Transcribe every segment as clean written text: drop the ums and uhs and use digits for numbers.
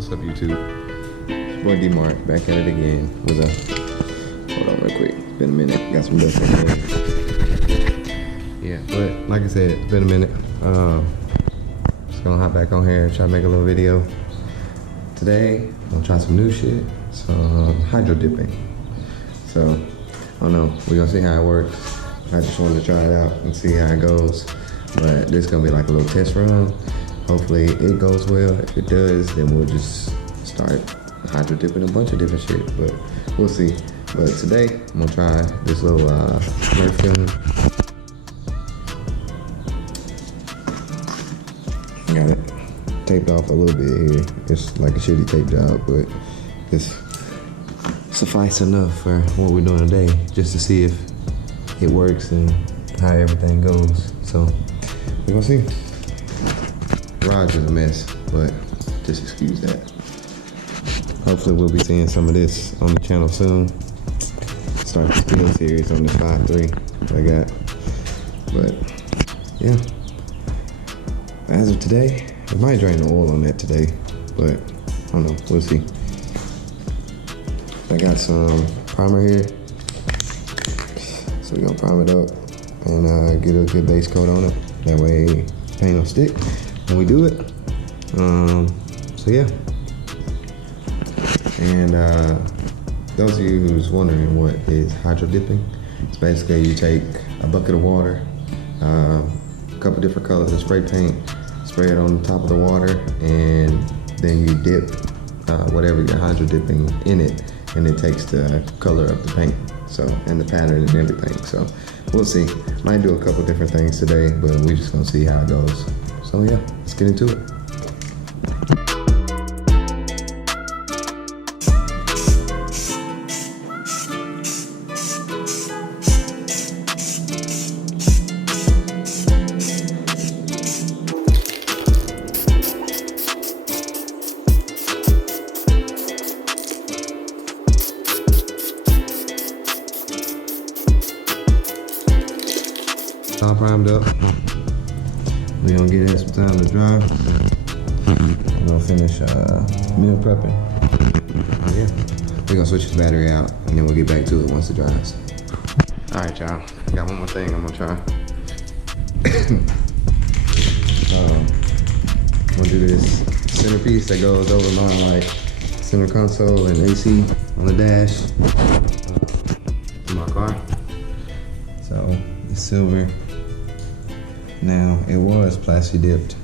What's up, YouTube? It's boy D-Mart back at it again with a. Hold on real quick. It's been a minute. Got some dust on there. Yeah, but like I said, it's been a minute. Just gonna hop back on here and try to make a little video. Today, I'm gonna try some new shit. Some hydro dipping. So, I don't know. We're gonna see how it works. I just wanted to try it out and see how it goes. But this is gonna be like a little test run. Hopefully it goes well. If it does, then we'll just start hydro dipping a bunch of different shit. But we'll see. But today, I'm gonna try this little Nerf gun. Got it taped off a little bit here. It's like a shitty tape job, but it's suffice enough for what we're doing today, just to see if it works and how everything goes. So we're gonna see. Garage is a mess, but just excuse that. Hopefully we'll be seeing some of this on the channel soon. Start the steel series on the 5.3 I got. But yeah, as of today, I might drain the oil on that today, but I don't know, we'll see. I got some primer here, so we're gonna prime it up and get a good base coat on it. That way paint will stick when we do it. So yeah. And those of you who's wondering what is hydro dipping, it's basically you take a bucket of water, a couple different colors of spray paint, spray it on the top of the water, and then you dip whatever you're hydro dipping in it, and it takes the color of the paint, so, and the pattern and everything. So we'll see. Might do a couple different things today, but we're just gonna see how it goes. So yeah, let's get into it. All primed up. We're gonna get it some time to dry. We're gonna finish meal prepping. Yeah. We're gonna switch the battery out and then we'll get back to it once it dries. All right, y'all. I got one more thing I'm gonna try. I'm gonna do this centerpiece that goes over my center console and AC on the dash in my car. So it's silver. Now, it was plasti dipped,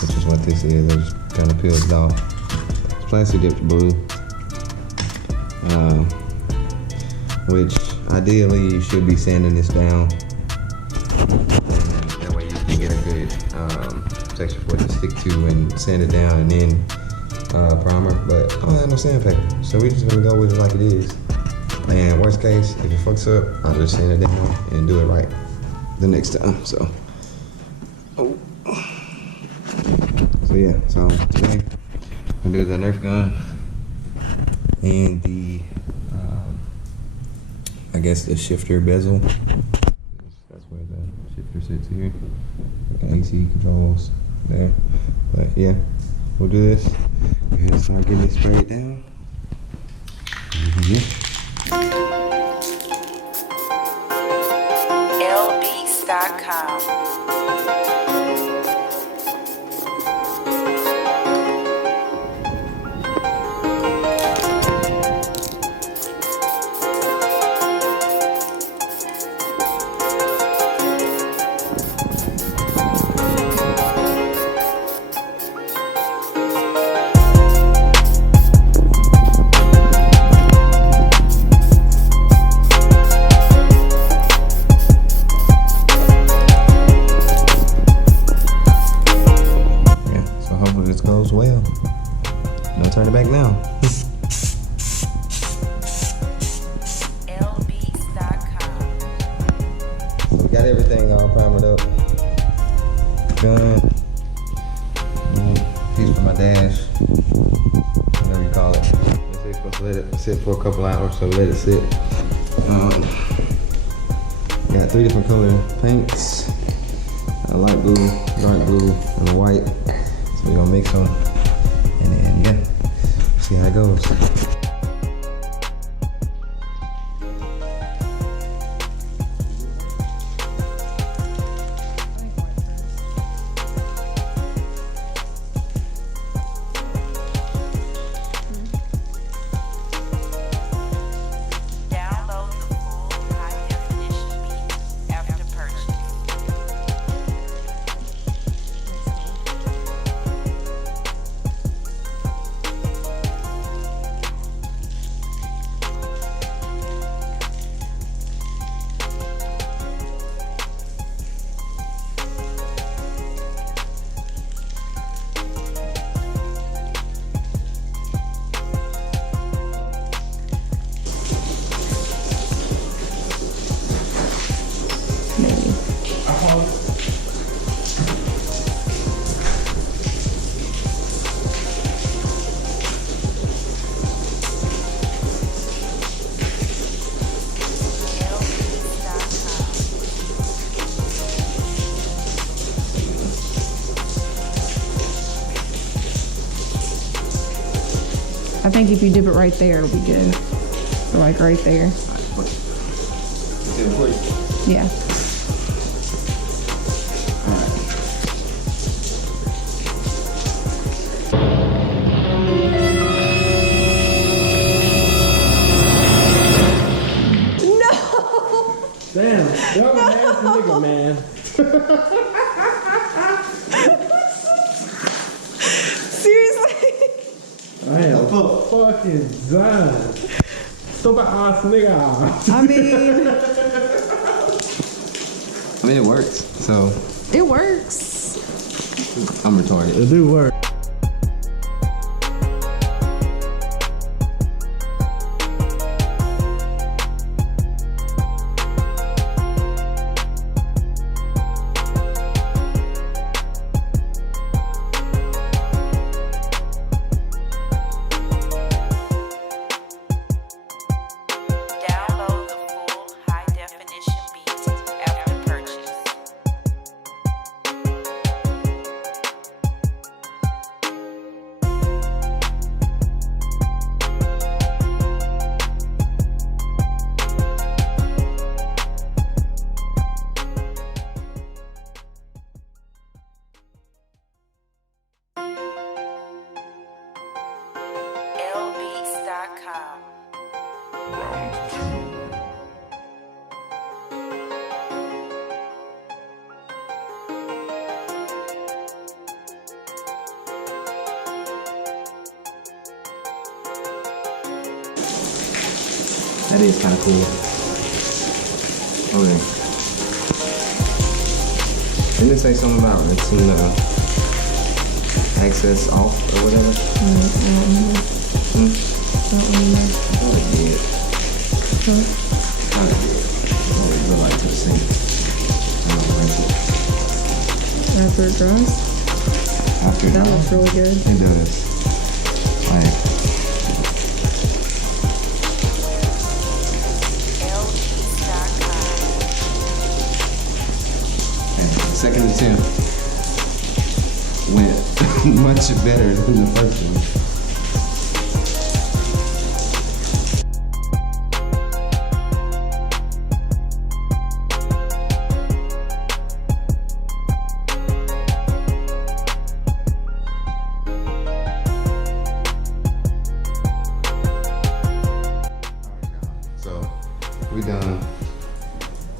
which is what this is. I just kind of peeled it off. It's plasti dipped blue, which ideally you should be sanding this down. And that way you can get a good texture for it to stick to and sand it down and then primer. But I don't have no sandpaper, so we're just gonna go with it like it is. And worst case, if it fucks up, I'll just sand it down and do it right the next time. So yeah, so today I'm gonna do the Nerf gun and the I guess the shifter bezel. That's where the shifter sits here. AC controls there. But yeah, we'll do this. Go ahead and start getting it sprayed down. LBeats.com. Goes well. Don't turn it back now. LBeats.com. We got everything all primered up. Gun. Piece for my dash. Whatever you call it. We're supposed to let it sit for a couple hours, so let it sit. Got 3 different color paints. A light blue, dark blue, and a white. So we're gonna mix them, and then yeah. See how it goes. Download the full high definition beat after purchase. I think if you dip it right there, it'll be good. So like right there. Yeah. Damn, y'all a nasty nigga, man. Seriously? I am fucking done. Stupid ass nigga. I mean, I mean, it works. So it works. I'm retarded. It do work. Download the full high definition beat after purchase. LBeats.com. That is kind of cool. Okay. Didn't it say something about it's in the access off or whatever? I thought it did. I thought it did. Oh, it looked like to see. I don't like it. After it dries, After that looks really good. it does. Like, LBeats.com. okay, the second attempt went much better than the first one. So we done.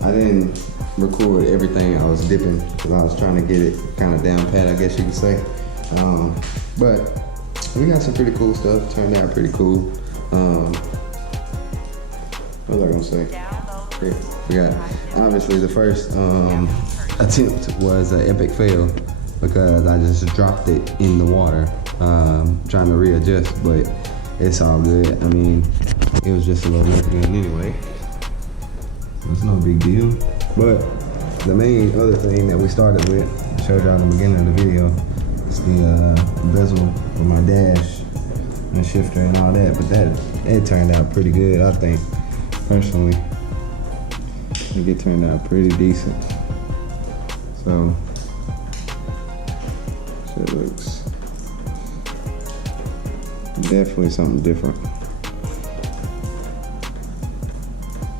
I didn't record everything I was dipping because I was trying to get it kind of down pat, I guess you could say. But we got some pretty cool stuff. Turned out pretty cool. What was I gonna say? We got obviously the first attempt was an epic fail because I just dropped it in the water, trying to readjust, but it's all good. I mean, it was just a little gun anyway. It's no big deal. But the main other thing that we started with, I showed y'all in the beginning of the video, is the bezel for my dash and the shifter and all that. But it turned out pretty good, I think, personally. I think it turned out pretty decent. So, shit looks Definitely something different.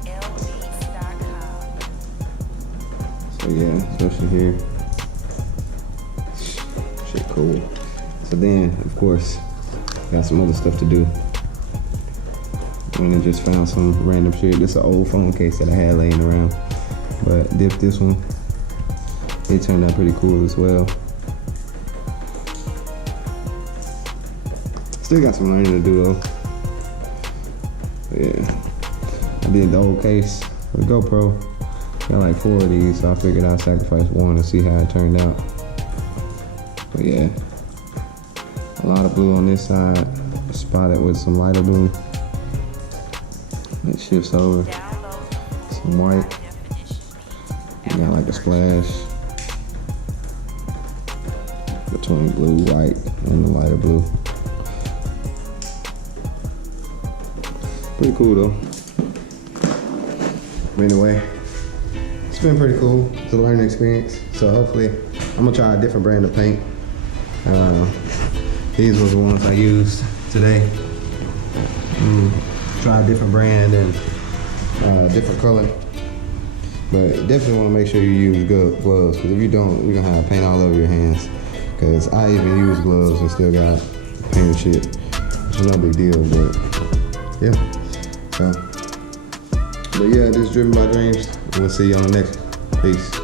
LBeats.com. So yeah, especially here. Shit cool. So then, of course, got some other stuff to do. And I just found some random shit. This is an old phone case that I had laying around. But dipped this one. It turned out pretty cool as well. Still got some learning to do though. But yeah, I did the old case with GoPro. Got like 4 of these, so I figured I'd sacrifice one to see how it turned out. But yeah, a lot of blue on this side, spotted with some lighter blue. It shifts over, some white. You got like a splash between blue, white, and the lighter blue. Pretty cool though. But anyway, it's been pretty cool. It's a learning experience. So hopefully, I'm gonna try a different brand of paint. These were the ones I used today. Try a different brand and different color. But definitely want to make sure you use good gloves, because if you don't, you're gonna have paint all over your hands. Because I even use gloves and still got paint and shit. It's no big deal, but yeah. So, but yeah, this is Driven by Dreams. We'll see you on the next. Peace.